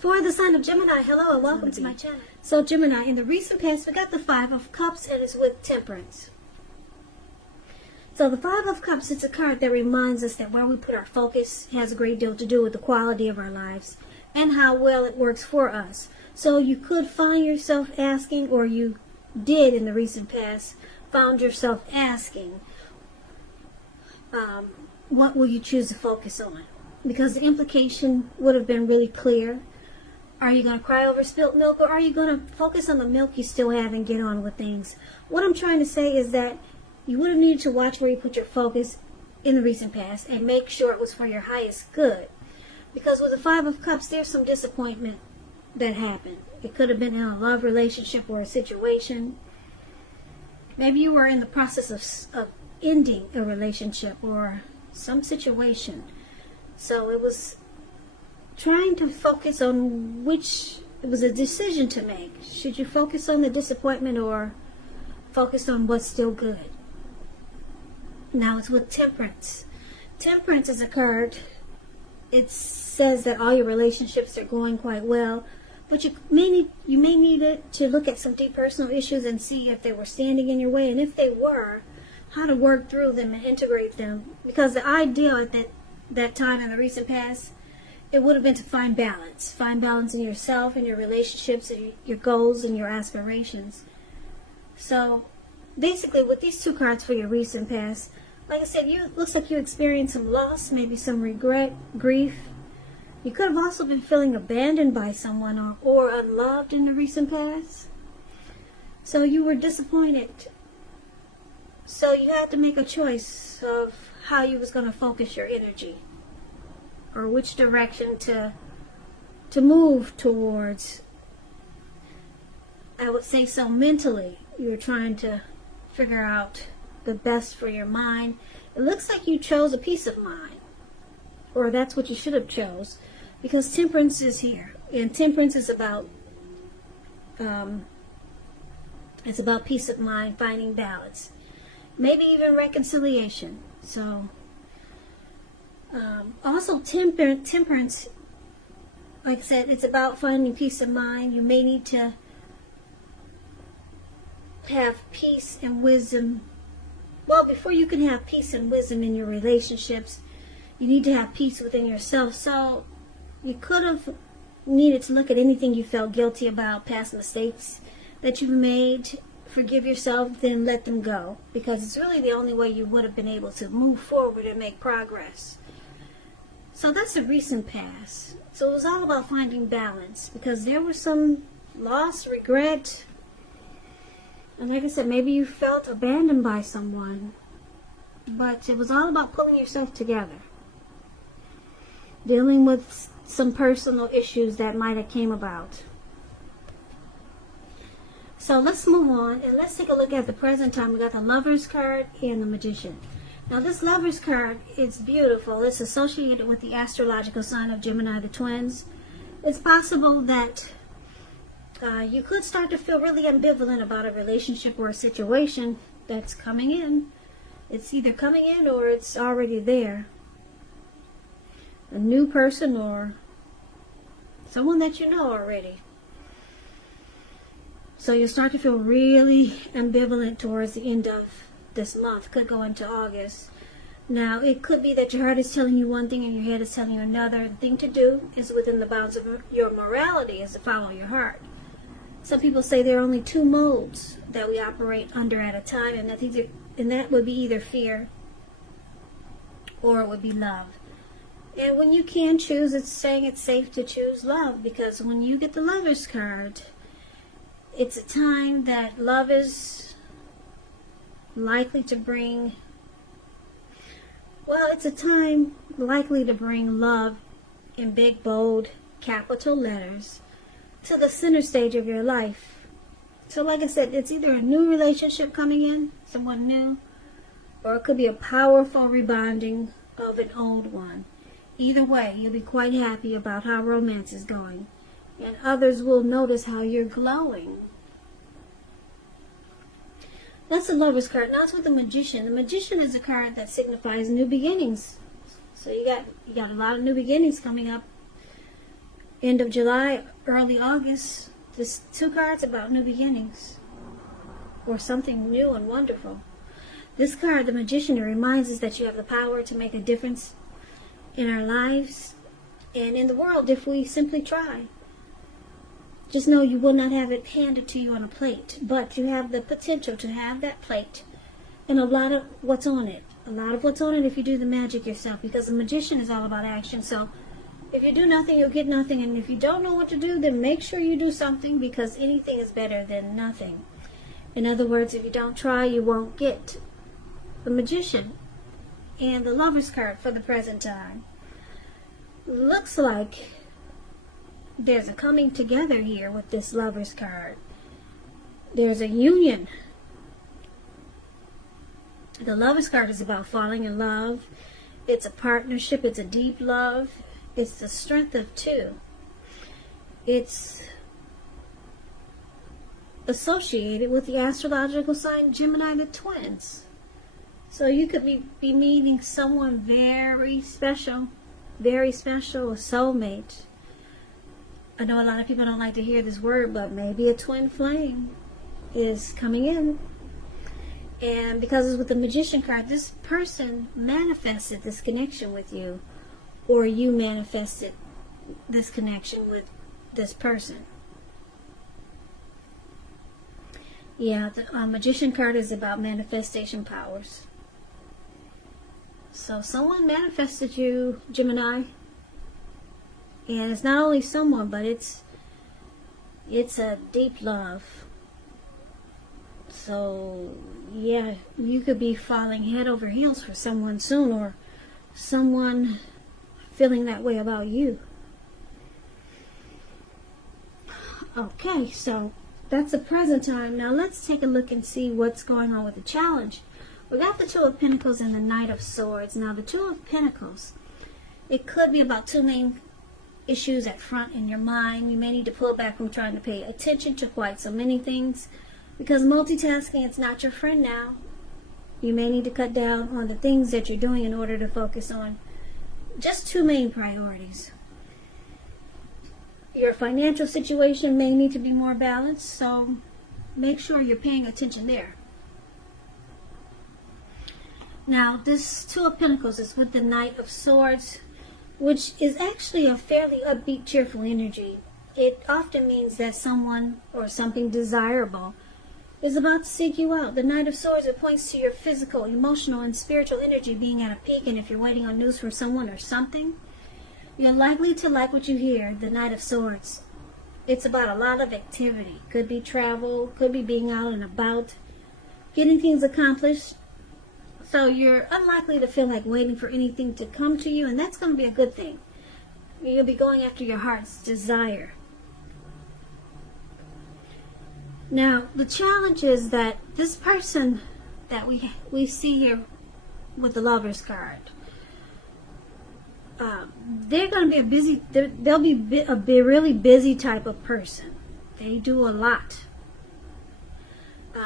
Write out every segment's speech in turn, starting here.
For the sign of Gemini, hello and welcome to my channel. So Gemini, in the recent past, we got the Five of Cups and it's with Temperance. So the Five of Cups, it's a card that reminds us that where we put our focus has a great deal to do with the quality of our lives and how well it works for us. So you could find yourself asking, or you did in the recent past, found yourself asking, what will you choose to focus on? Because the implication would have been really clear. Are you going to cry over spilt milk, or are you going to focus on the milk you still have and get on with things? What I'm trying to say is that you would have needed to watch where you put your focus in the recent past and make sure it was for your highest good. Because with the Five of Cups, there's some disappointment that happened. It could have been in a love relationship or a situation. Maybe you were in the process of ending a relationship or some situation. So it was trying to focus on it was a decision to make. Should you focus on the disappointment or focus on what's still good? Now it's with Temperance. Temperance is a card. It says that all your relationships are going quite well, but you may need it to look at some deep personal issues and see if they were standing in your way, and if they were, how to work through them and integrate them. Because the ideal at that time in the recent past, it would have been to find balance. Find balance in yourself and your relationships and your goals and your aspirations. So basically with these two cards for your recent past, like I said, it looks like you experienced some loss, maybe some regret, grief. You could have also been feeling abandoned by someone or unloved in the recent past. So you were disappointed. So you had to make a choice of how you was going to focus your energy, or which direction to move towards. I would say so mentally, you were trying to figure out the best for your mind. It looks like you chose a peace of mind, or that's what you should have chose, because Temperance is here, and Temperance is about peace of mind, finding balance, maybe even reconciliation. So also Temperance, like I said, it's about finding peace of mind. You may need to have peace and wisdom. Well, before you can have peace and wisdom in your relationships, you need to have peace within yourself. So you could have needed to look at anything you felt guilty about, past mistakes that you've made. Forgive yourself, then let them go, because it's really the only way you would have been able to move forward and make progress. So that's the recent past. So it was all about finding balance, because there was some loss, regret, and like I said, maybe you felt abandoned by someone, but it was all about pulling yourself together, dealing with some personal issues that might have came about. So let's move on and let's take a look at the present time. We got the Lover's card and the Magician. Now this Lover's card is beautiful. It's associated with the astrological sign of Gemini, the twins. It's possible that you could start to feel really ambivalent about a relationship or a situation that's coming in. It's either coming in or it's already there. A new person or someone that you know already. So you'll start to feel really ambivalent towards the end of this month. Could go into August. Now, it could be that your heart is telling you one thing and your head is telling you another. The thing to do is within the bounds of your morality is to follow your heart. Some people say there are only two modes that we operate under at a time, and that would be either fear or it would be love. And when you can choose, it's saying it's safe to choose love, because when you get the Lover's card, it's a time that love is likely to bring, it's a time likely to bring love in big, bold, capital letters to the center stage of your life. So like I said, it's either a new relationship coming in, someone new, or it could be a powerful rebonding of an old one. Either way, you'll be quite happy about how romance is going, and others will notice how you're glowing. That's the Lover's card. Now it's with the Magician. The Magician is a card that signifies new beginnings. So you got a lot of new beginnings coming up end of July, early August. This 2 cards about new beginnings or something new and wonderful. This card, the Magician, it reminds us that you have the power to make a difference in our lives and in the world if we simply try. Just know you will not have it handed to you on a plate, but you have the potential to have that plate and a lot of what's on it. A lot of what's on it if you do the magic yourself, because the Magician is all about action. So if you do nothing, you'll get nothing. And if you don't know what to do, then make sure you do something, because anything is better than nothing. In other words, if you don't try, you won't get. The Magician and the Lover's card for the present time. Looks like there's a coming together here with this Lover's card. There's a union. The Lover's card is about falling in love. It's a partnership. It's a deep love. It's the strength of 2. It's associated with the astrological sign Gemini, the twins. So you could be meeting someone very special, a soulmate. I know a lot of people don't like to hear this word, but maybe a twin flame is coming in. And because it's with the Magician card, this person manifested this connection with you, or you manifested this connection with this person. Yeah, the Magician card is about manifestation powers. So someone manifested you, Gemini. And it's not only someone, but it's a deep love. So, yeah, you could be falling head over heels for someone soon, or someone feeling that way about you. Okay, so that's the present time. Now let's take a look and see what's going on with the challenge. We got the 2 of Pentacles and the Knight of Swords. Now the 2 of Pentacles, it could be about 2 main issues at front in your mind. You may need to pull back from trying to pay attention to quite so many things, because multitasking, it's not your friend now. You may need to cut down on the things that you're doing in order to focus on just 2 main priorities. Your financial situation may need to be more balanced, so make sure you're paying attention there. Now, this 2 of Pentacles is with the Knight of Swords, which is actually a fairly upbeat, cheerful energy. It often means that someone or something desirable is about to seek you out. The Knight of Swords, it points to your physical, emotional, and spiritual energy being at a peak, and if you're waiting on news from someone or something, you're likely to like what you hear. The Knight of Swords, it's about a lot of activity. Could be travel, could be being out and about, getting things accomplished. So you're unlikely to feel like waiting for anything to come to you, and that's going to be a good thing. You'll be going after your heart's desire. Now, the challenge is that this person that we see here with the Lover's card, they're going to be they'll be a really busy type of person. They do a lot.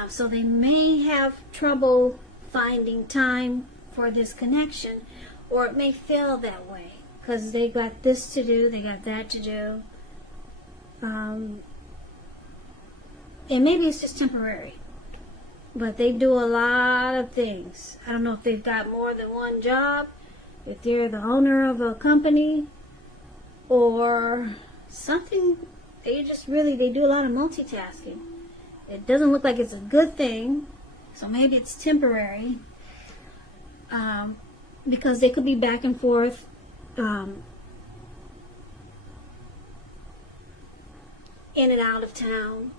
So they may have trouble finding time for this connection, or it may feel that way because they got this to do, they got that to do, and maybe it's just temporary, but they do a lot of things. I don't know if they've got more than one job, if they're the owner of a company or something. They do a lot of multitasking. It doesn't look like it's a good thing. So maybe it's temporary, because they could be back and forth, in and out of town.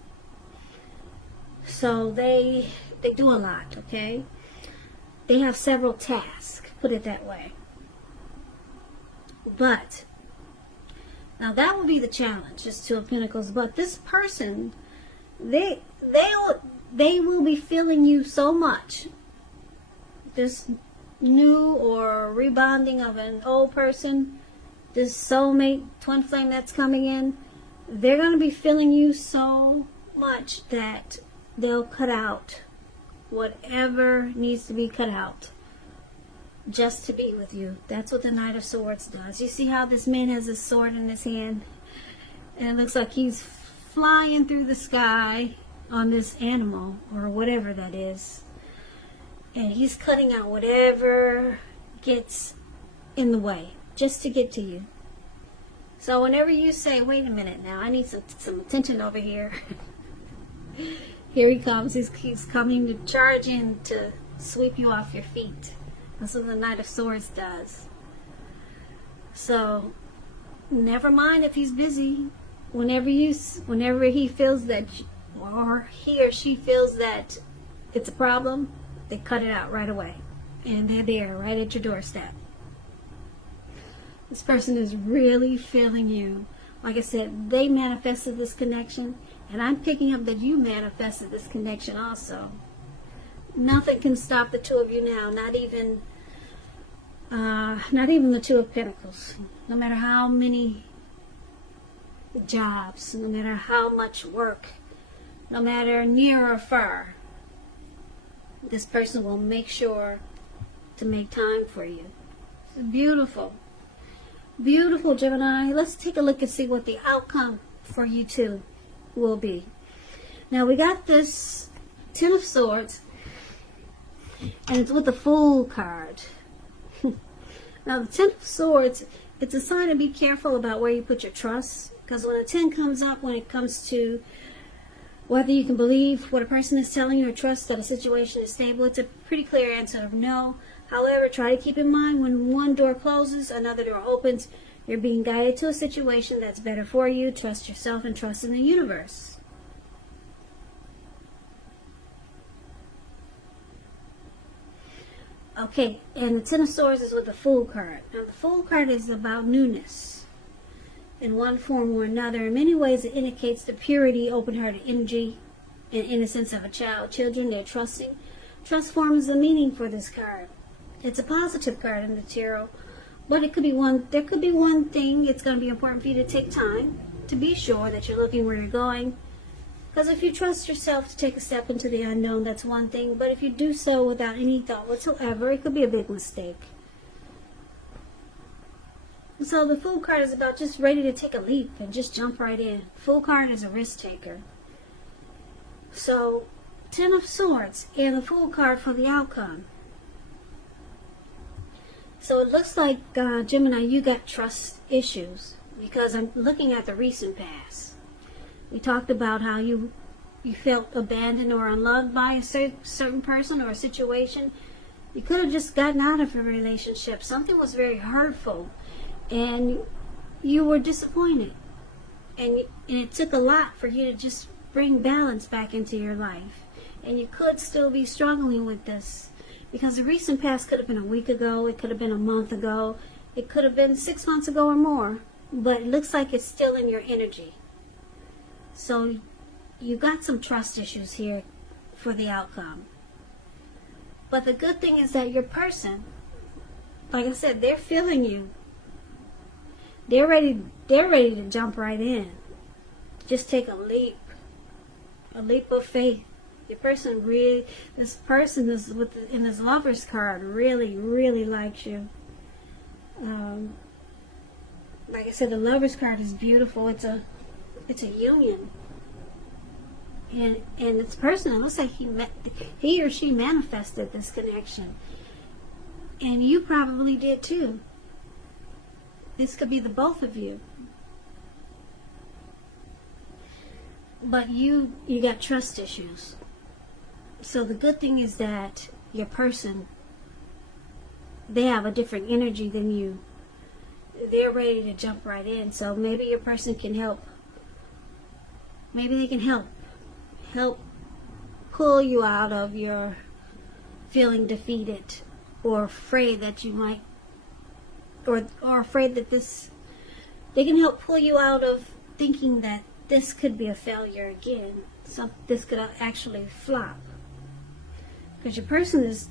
So they do a lot, okay? They have several tasks, put it that way. But now that will be the challenge, just 2 of Pentacles. But this person, they will be feeling you so much. This new or rebounding of an old person, this soulmate, twin flame that's coming in, they're going to be feeling you so much that they'll cut out whatever needs to be cut out just to be with you. That's what the Knight of Swords does. You see how this man has a sword in his hand? And it looks like he's flying through the sky on this animal or whatever that is. And he's cutting out whatever gets in the way just to get to you. So whenever you say, wait a minute now, I need some attention over here. Here he comes. He's coming to charge in to sweep you off your feet. That's what the Knight of Swords does. So never mind if he's busy. Whenever he feels that, or he or she feels that it's a problem, they cut it out right away. And they're there, right at your doorstep. This person is really feeling you. Like I said, they manifested this connection, and I'm picking up that you manifested this connection also. Nothing can stop the two of you now, not even the Two of Pentacles. No matter how many jobs, no matter how much work, no matter near or far, this person will make sure to make time for you. It's beautiful. Beautiful, Gemini. Let's take a look and see what the outcome for you two will be. Now we got this Ten of Swords, and it's with the Fool card. Now the Ten of Swords, it's a sign to be careful about where you put your trust, because when a 10 comes up, when it comes to whether you can believe what a person is telling you or trust that a situation is stable, it's a pretty clear answer of no. However, try to keep in mind when one door closes, another door opens. You're being guided to a situation that's better for you. Trust yourself and trust in the universe. Okay, and the Ten of Swords is with the Fool card. Now, the Fool card is about newness in one form or another. In many ways, it indicates the purity, open-hearted energy, and innocence of a child. Children, they're trusting. Trust forms the meaning for this card. It's a positive card in the tarot, but there could be one thing. It's going to be important for you to take time to be sure that you're looking where you're going. Because if you trust yourself to take a step into the unknown, that's one thing. But if you do so without any thought whatsoever, it could be a big mistake. So the Fool card is about just ready to take a leap and just jump right in. Fool card is a risk taker. So, Ten of Swords and the Fool card for the outcome. So it looks like, Gemini, you got trust issues, because I'm looking at the recent past. We talked about how you felt abandoned or unloved by a certain person or a situation. You could have just gotten out of a relationship. Something was very hurtful, and you were disappointed. And it took a lot for you to just bring balance back into your life. And you could still be struggling with this. Because the recent past could have been a week ago, it could have been a month ago, it could have been 6 months ago or more, but it looks like it's still in your energy. So you got some trust issues here for the outcome. But the good thing is that your person, like I said, they're feeling you. They're ready to jump right in. Just take a leap of faith. This person is in this Lover's card really, really likes you. Like I said, the Lover's card is beautiful. It's a union, and this person, it looks like he or she manifested this connection, and you probably did too. This could be the both of you. But you got trust issues. So the good thing is that your person, they have a different energy than you. They're ready to jump right in. So maybe your person can help. Maybe they can help pull you out of your feeling defeated or afraid that you might, or afraid that they can help pull you out of thinking that this could be a failure again. So this could actually flop. Because your person is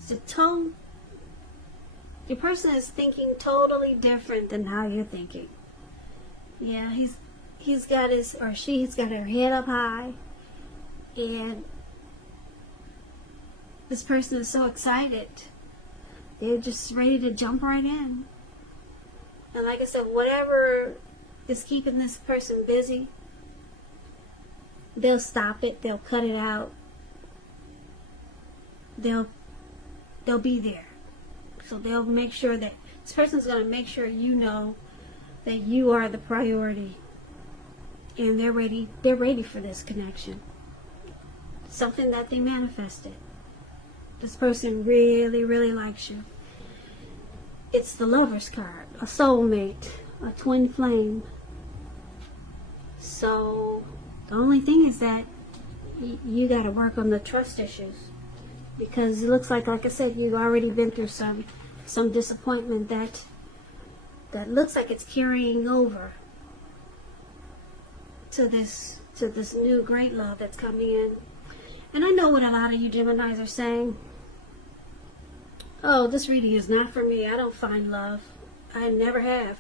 thinking totally different than how you're thinking. Yeah, he's got his, or she's got her head up high, and this person is so excited. They're just ready to jump right in. And like I said, whatever is keeping this person busy, they'll stop it, they'll cut it out, they'll be there. So they'll make sure that this person's going to make sure you know that you are the priority, and they're ready for this connection. Something that they manifested. This person really, really likes you. It's the Lover's card, a soulmate, a twin flame. So the only thing is that you got to work on the trust issues, because it looks like I said, you've already been through some disappointment that looks like it's carrying over to this new great love that's coming in. And I know what a lot of you Geminis are saying. Oh, this reading is not for me. I don't find love. I never have.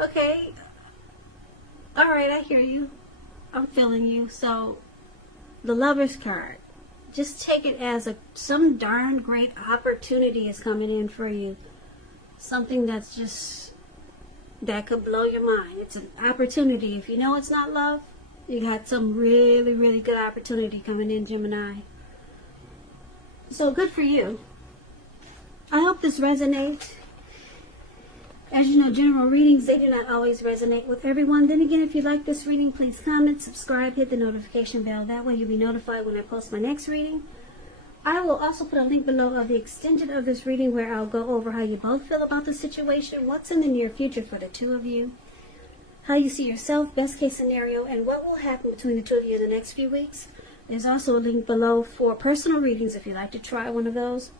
Okay. All right, I hear you. I'm feeling you. So, the Lover's card. Just take it as some darn great opportunity is coming in for you. Something that could blow your mind. It's an opportunity. If you know it's not love, you got some really, really good opportunity coming in, Gemini. So good for you. I hope this resonates. As you know, general readings, they do not always resonate with everyone. Then again, if you like this reading, please comment, subscribe, hit the notification bell. That way you'll be notified when I post my next reading. I will also put a link below of the extension of this reading where I'll go over how you both feel about the situation, what's in the near future for the two of you, how you see yourself, best case scenario, and what will happen between the two of you in the next few weeks. There's also a link below for personal readings if you'd like to try one of those.